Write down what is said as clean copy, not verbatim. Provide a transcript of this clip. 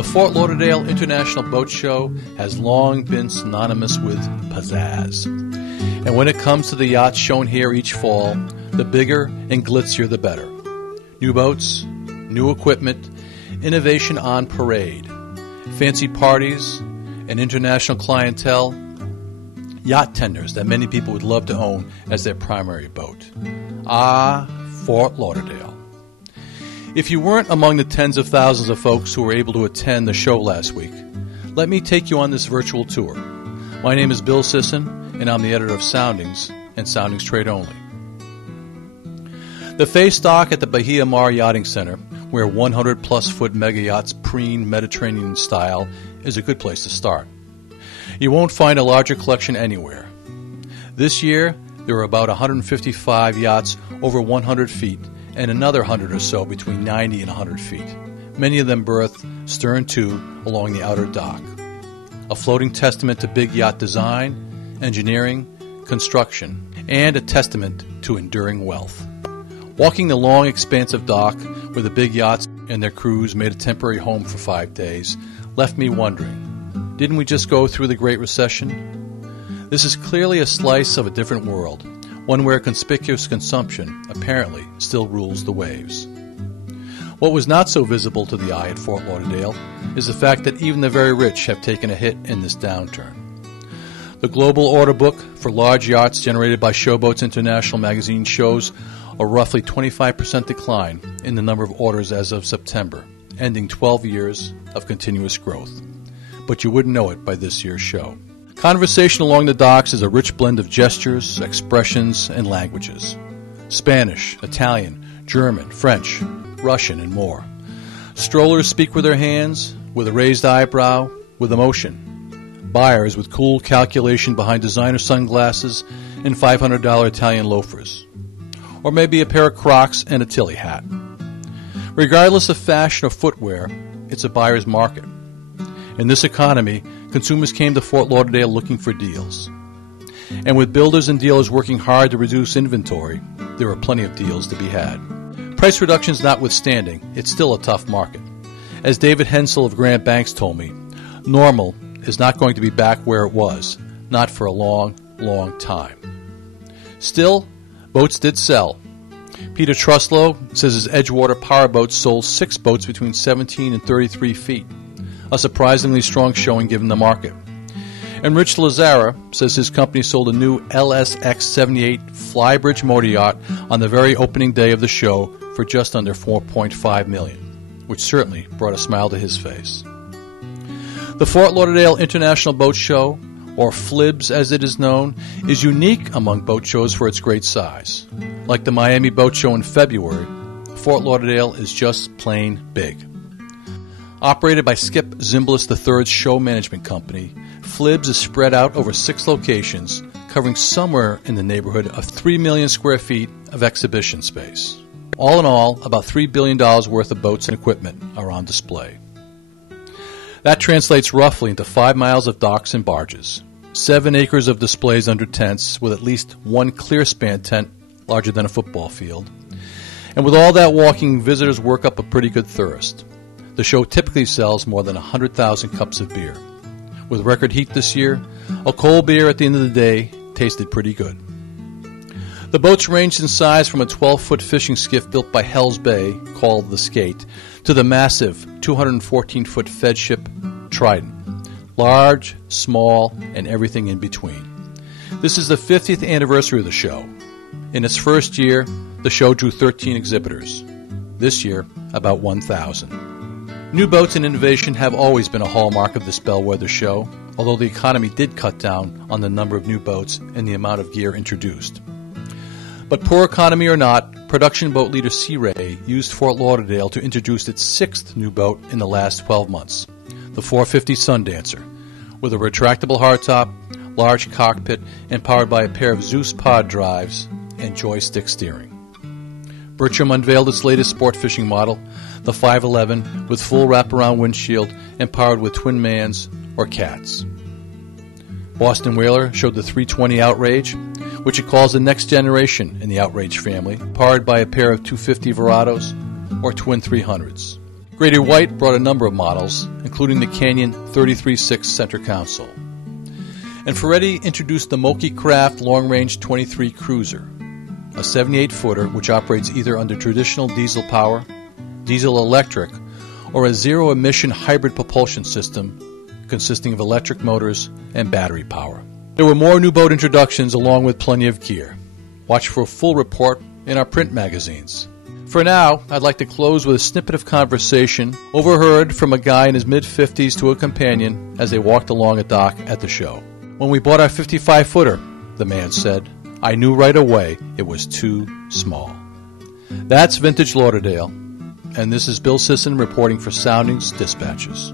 The Fort Lauderdale International Boat Show has long been synonymous with pizzazz. And when it comes to the yachts shown here each fall, the bigger and glitzier the better. New boats, new equipment, innovation on parade, fancy parties, and international clientele, yacht tenders that many people would love to own as their primary boat. Ah, Fort Lauderdale. If you weren't among the tens of thousands of folks who were able to attend the show last week, let me take you on this virtual tour. My name is Bill Sisson, and I'm the editor of Soundings and Soundings Trade Only. The Face Dock at the Bahia Mar Yachting Center, where 100-plus foot mega yachts preen Mediterranean style, is a good place to start. You won't find a larger collection anywhere. This year, there are about 155 yachts over 100 feet, and another 100 or so between 90 and 100 feet. Many of them berth stern to along the outer dock. A floating testament to big yacht design, engineering, construction, and a testament to enduring wealth. Walking the long, expansive dock where the big yachts and their crews made a temporary home for 5 days left me wondering, didn't we just go through the Great Recession? This is clearly a slice of a different world, one where conspicuous consumption apparently still rules the waves. What was not so visible to the eye at Fort Lauderdale is the fact that even the very rich have taken a hit in this downturn. The global order book for large yachts generated by Showboats International magazine shows a roughly 25% decline in the number of orders as of September, ending 12 years of continuous growth. But you wouldn't know it by this year's show. Conversation along the docks is a rich blend of gestures, expressions, and languages. Spanish, Italian, German, French, Russian, and more. Strollers speak with their hands, with a raised eyebrow, with emotion. Buyers with cool calculation behind designer sunglasses and $500 Italian loafers. Or maybe a pair of Crocs and a Tilly hat. Regardless of fashion or footwear, it's a buyer's market. In this economy, consumers came to Fort Lauderdale looking for deals. And with builders and dealers working hard to reduce inventory, there are plenty of deals to be had. Price reductions notwithstanding, it's still a tough market. As David Hensel of Grant Banks told me, normal is not going to be back where it was, not for a long, long time. Still, boats did sell. Peter Truslow says his Edgewater powerboats sold 6 boats between 17 and 33 feet. A surprisingly strong showing given the market. And Rich Lazara says his company sold a new LSX 78 Flybridge motor yacht on the very opening day of the show for just under $4.5 million, which certainly brought a smile to his face. The Fort Lauderdale International Boat Show, or FLIBS as it is known, is unique among boat shows for its great size. Like the Miami Boat Show in February, Fort Lauderdale is just plain big. Operated by Skip Zimbalist III's show management company, FLIBS is spread out over 6 locations, covering somewhere in the neighborhood of 3 million square feet of exhibition space. All in all, about $3 billion worth of boats and equipment are on display. That translates roughly into 5 miles of docks and barges, 7 acres of displays under tents with at least one clear span tent larger than a football field. And with all that walking, visitors work up a pretty good thirst. The show typically sells more than 100,000 cups of beer. With record heat this year, a cold beer at the end of the day tasted pretty good. The boats ranged in size from a 12-foot fishing skiff built by Hell's Bay, called the Skate, to the massive 214-foot Fed ship Trident. Large, small, and everything in between. This is the 50th anniversary of the show. In its first year, the show drew 13 exhibitors. This year, about 1,000. New boats and innovation have always been a hallmark of this bellwether show, although the economy did cut down on the number of new boats and the amount of gear introduced. But poor economy or not, production boat leader Sea Ray used Fort Lauderdale to introduce its 6th new boat in the last 12 months, the 450 Sundancer, with a retractable hardtop, large cockpit, and powered by a pair of Zeus pod drives and joystick steering. Bertram unveiled its latest sport fishing model, the 511, with full wraparound windshield and powered with twin mans or cats. Boston Whaler showed the 320 Outrage, which it calls the next generation in the Outrage family, powered by a pair of 250 Verados or twin 300s. Grady White brought a number of models, including the Canyon 33.6 center console. And Ferretti introduced the Moki Craft Long Range 23 Cruiser, a 78-footer which operates either under traditional diesel power, diesel electric, or a zero-emission hybrid propulsion system consisting of electric motors and battery power. There were more new boat introductions along with plenty of gear. Watch for a full report in our print magazines. For now, I'd like to close with a snippet of conversation overheard from a guy in his mid-50s to a companion as they walked along a dock at the show. When we bought our 55-footer, the man said, I knew right away it was too small. That's Vintage Lauderdale, and this is Bill Sisson reporting for Soundings Dispatches.